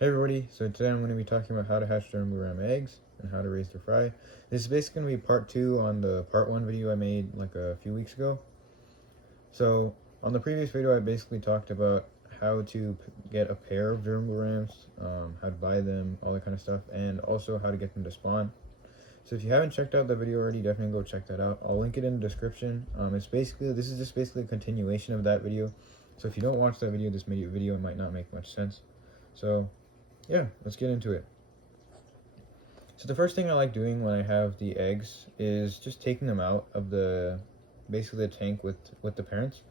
Hey everybody, so today I'm going to be talking about how to hatch German blue ram eggs and how to raise their fry. This is basically going to be part 2 on the part 1 video I made like a few weeks ago. So on the previous video I basically talked about how to get a pair of German blue rams, how to buy them, all that kind of stuff, and also how to get them to spawn. So if you haven't checked out the video already, definitely go check that out. I'll link it in the description. This is just basically a continuation of that video. So if you don't watch that video, this video might not make much sense. So yeah, let's get into it. So the first thing I like doing when I have the eggs is just taking them out of basically the tank with the parents.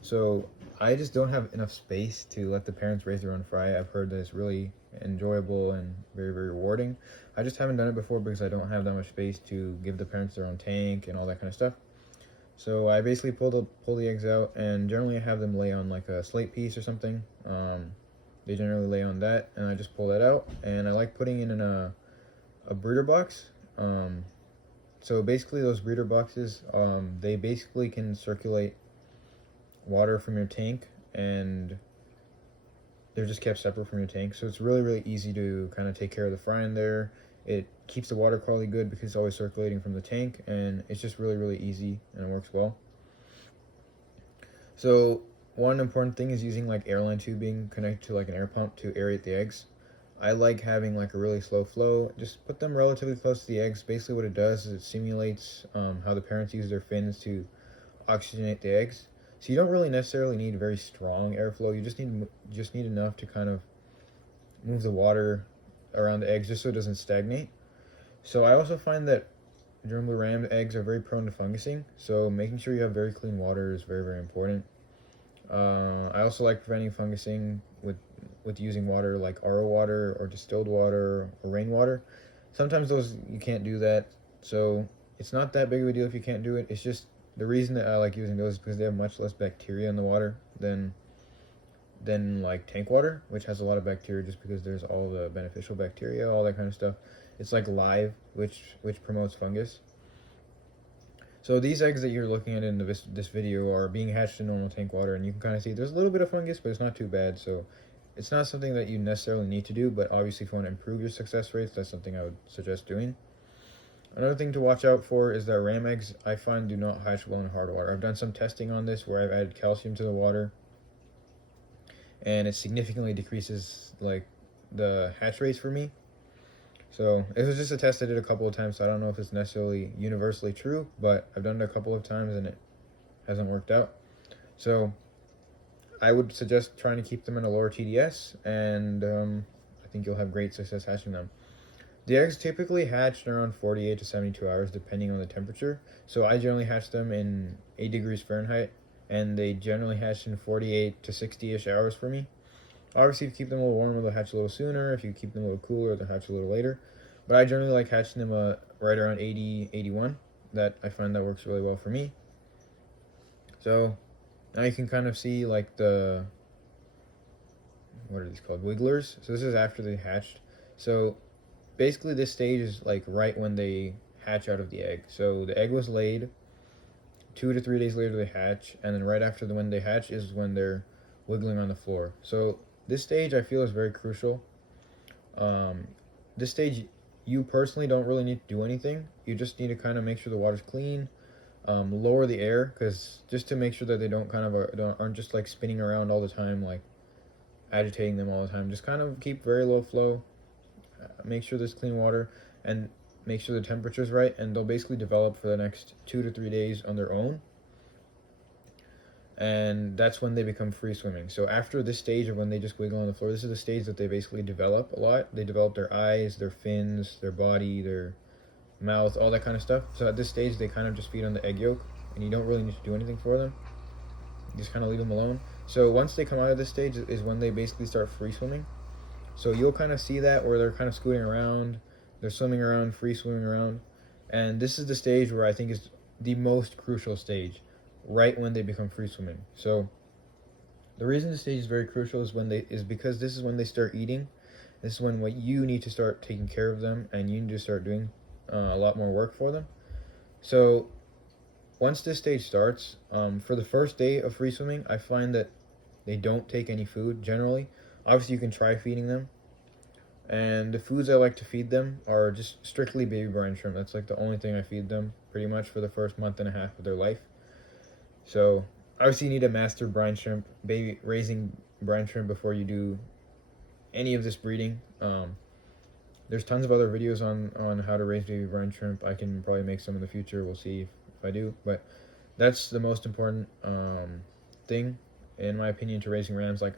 So I just don't have enough space to let the parents raise their own fry. I've heard that it's really enjoyable and very, very rewarding. I just haven't done it before because I don't have that much space to give the parents their own tank and all that kind of stuff. So I basically pull the eggs out, and generally I have them lay on like a slate piece or something. They generally lay on that, and I just pull that out, and I like putting it in a breeder box. So basically those breeder boxes, they basically can circulate water from your tank, and they're just kept separate from your tank. So it's really, really easy to kind of take care of the fry in there. It keeps the water quality good because it's always circulating from the tank, and it's just really, really easy, and it works well. So one important thing is using like airline tubing connected to like an air pump to aerate the eggs. I like having like a really slow flow. Just put them relatively close to the eggs. Basically what it does is it simulates how the parents use their fins to oxygenate the eggs. So you don't really necessarily need very strong airflow. You just need enough to kind of move the water around the eggs just so it doesn't stagnate. So I also find that German blue ram eggs are very prone to fungusing, so making sure you have very clean water is very, very important. I also like preventing fungusing with using water like RO water or distilled water or rainwater. Sometimes those you can't do that, so it's not that big of a deal if you can't do it. It's just the reason that I like using those is because they have much less bacteria in the water than like tank water, which has a lot of bacteria just because there's all the beneficial bacteria, all that kind of stuff. It's like live, which promotes fungus. So these eggs that you're looking at in this video are being hatched in normal tank water, and you can kind of see there's a little bit of fungus, but it's not too bad. So it's not something that you necessarily need to do, but obviously if you want to improve your success rates, that's something I would suggest doing. Another thing to watch out for is that ram eggs, I find, do not hatch well in hard water. I've done some testing on this where I've added calcium to the water, and it significantly decreases like the hatch rates for me. So it was just a test I did a couple of times, so I don't know if it's necessarily universally true, but I've done it a couple of times and it hasn't worked out. So I would suggest trying to keep them in a lower TDS, and I think you'll have great success hatching them. The eggs typically hatch in around 48 to 72 hours depending on the temperature. So I generally hatch them in 8 degrees Fahrenheit, and they generally hatch in 48 to 60-ish hours for me. Obviously, if you keep them a little warmer, they'll hatch a little sooner. If you keep them a little cooler, they'll hatch a little later. But I generally like hatching them right around 80, 81. I find that works really well for me. So now you can kind of see like what are these called? Wigglers. So this is after they hatched. So basically this stage is like right when they hatch out of the egg. So the egg was laid, 2 to 3 days later they hatch, and then right after when they hatch is when they're wiggling on the floor. So this stage I feel is very crucial. This stage you personally don't really need to do anything. You just need to kind of make sure the water's clean, lower the air, because just to make sure that they aren't just like spinning around all the time, like agitating them all the time. Just kind of keep very low flow, make sure there's clean water, and make sure the temperature's right, and they'll basically develop for the next 2 to 3 days on their own. And that's when they become free swimming. So after this stage of when they just wiggle on the floor, this is the stage that they basically develop a lot. They develop their eyes, their fins, their body, their mouth, all that kind of stuff. So at this stage, they kind of just feed on the egg yolk, and you don't really need to do anything for them. You just kind of leave them alone. So once they come out of this stage is when they basically start free swimming. So you'll kind of see that where they're kind of scooting around, they're swimming around, free swimming around. And this is the stage where I think is the most crucial stage, right when they become free swimming. So the reason this stage is very crucial is because this is when they start eating. This is when you need to start taking care of them, and you need to start doing a lot more work for them. So once this stage starts, for the first day of free swimming, I find that they don't take any food generally. Obviously, you can try feeding them, And the foods I like to feed them are just strictly baby brine shrimp. That's like the only thing I feed them pretty much for the first month and a half of their life. So obviously you need to master brine shrimp, baby raising brine shrimp before you do any of this breeding. There's tons of other videos on how to raise baby brine shrimp. I can probably make some in the future. We'll see if I do. But that's the most important thing, in my opinion, to raising rams. Like,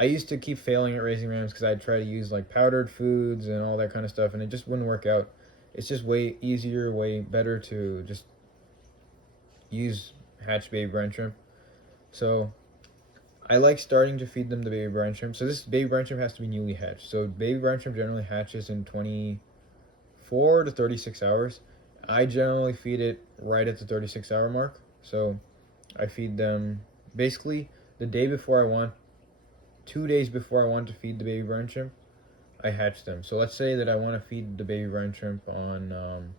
I used to keep failing at raising rams because I'd try to use like powdered foods and all that kind of stuff, and it just wouldn't work out. It's just way easier, way better to just use hatched baby brine shrimp. So I like starting to feed them the baby brine shrimp. So this baby brine shrimp has to be newly hatched. So baby brine shrimp generally hatches in 24 to 36 hours. I generally feed it right at the 36-hour mark. So I feed them basically the day before I want, 2 days before I want to feed the baby brine shrimp, I hatch them. So let's say that I want to feed the baby brine shrimp on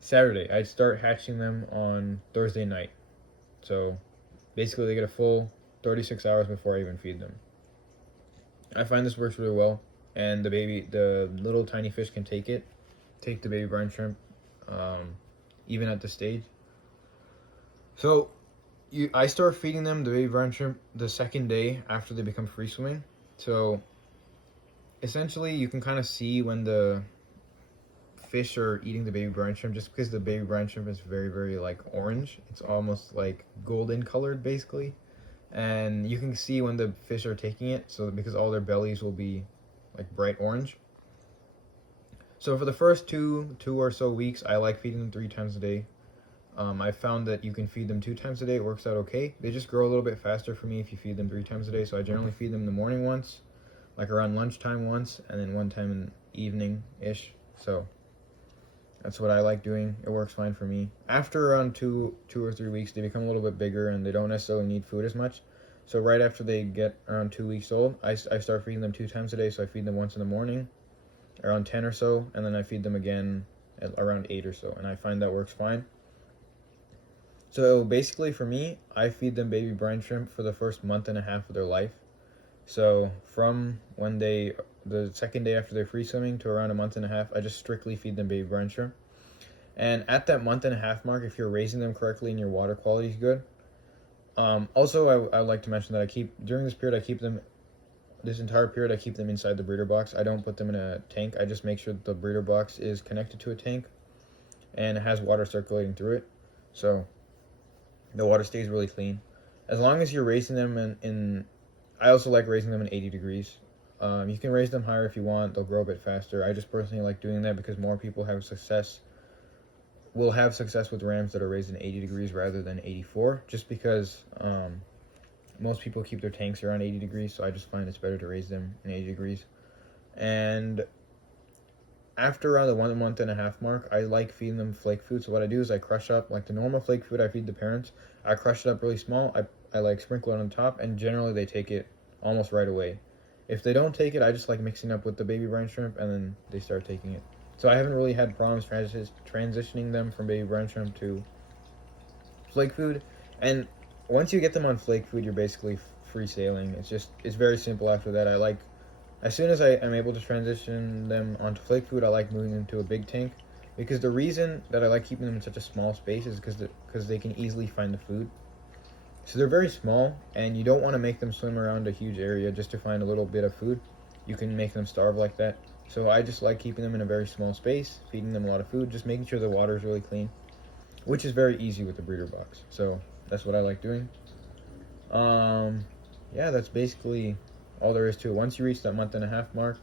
Saturday. I'd start hatching them on Thursday night. So basically they get a full 36 hours before I even feed them. I find this works really well, and the little tiny fish can take the baby brine shrimp, even at this stage. So I start feeding them the baby brine shrimp the second day after they become free swimming. So essentially you can kind of see when the fish are eating the baby brine shrimp, just because the baby brine shrimp is very, very like orange. It's almost like golden colored basically, and you can see when the fish are taking it, so because all their bellies will be like bright orange. So for the first two or so weeks, I like feeding them 3 times a day. I found that you can feed them 2 times a day. It works out okay. They just grow a little bit faster for me if you feed them 3 times a day. So I generally feed them in the morning once, like around lunchtime once, and then one time in the evening-ish. So that's what I like doing. It works fine for me. After around 2 or 3 weeks, they become a little bit bigger and they don't necessarily need food as much. So right after they get around 2 weeks old, I start feeding them 2 times a day. So I feed them once in the morning, around 10 or so, and then I feed them again at around 8 or so. And I find that works fine. So basically for me, I feed them baby brine shrimp for the first month and a half of their life. So from when the second day after they're free swimming to around a month and a half, I just strictly feed them baby brine shrimp. And at that month and a half mark, if you're raising them correctly and your water quality is good. Also, I would like to mention that during this period, this entire period, I keep them inside the breeder box. I don't put them in a tank. I just make sure that the breeder box is connected to a tank and it has water circulating through it. So the water stays really clean. As long as you're raising them I also like raising them in 80 degrees. You can raise them higher if you want. They'll grow a bit faster. I just personally like doing that because more people will have success with rams that are raised in 80 degrees rather than 84, just because most people keep their tanks around 80 degrees, so I just find it's better to raise them in 80 degrees. And after around the 1 month and a half mark, I like feeding them flake food. So what I do is I crush up, like the normal flake food I feed the parents, I crush it up really small, I like sprinkle it on top, and generally they take it almost right away. If they don't take it, I just like mixing up with the baby brine shrimp, and then they start taking it. So I haven't really had problems transitioning them from baby brine shrimp to flake food. And once you get them on flake food, you're basically free sailing. It's very simple after that. As soon as I am able to transition them onto flake food, I like moving them to a big tank, because the reason that I like keeping them in such a small space is because they can easily find the food. So they're very small, and you don't want to make them swim around a huge area just to find a little bit of food. You can make them starve like that. So I just like keeping them in a very small space, feeding them a lot of food, just making sure the water is really clean, which is very easy with the breeder box. So that's what I like doing. Yeah, that's basically all there is to it. Once you reach that month and a half mark,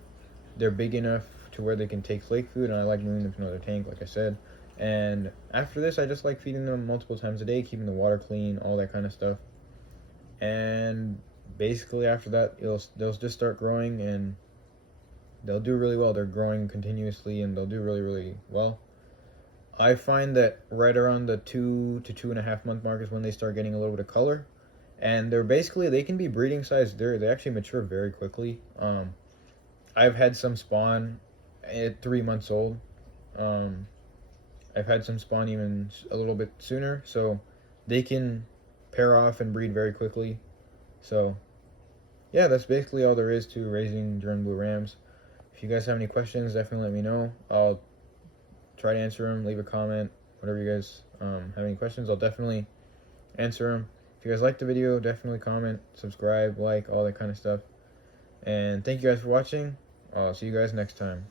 they're big enough to where they can take flake food, and I like moving them to another tank, like I said. And after this, I just like feeding them multiple times a day, keeping the water clean, all that kind of stuff. And basically after that, they'll just start growing, and they'll do really well. They're growing continuously, and they'll do really, really well. I find that right around the 2 to 2.5 month mark is when they start getting a little bit of color. And they can be breeding size. They actually mature very quickly. I've had some spawn at 3 months old. I've had some spawn even a little bit sooner. So they can pair off and breed very quickly. So yeah, that's basically all there is to raising German blue rams. If you guys have any questions, definitely let me know. I'll try to answer them. Leave a comment. Whatever you guys have any questions, I'll definitely answer them. If you guys like the video, definitely comment, subscribe, like, all that kind of stuff. And thank you guys for watching. I'll see you guys next time.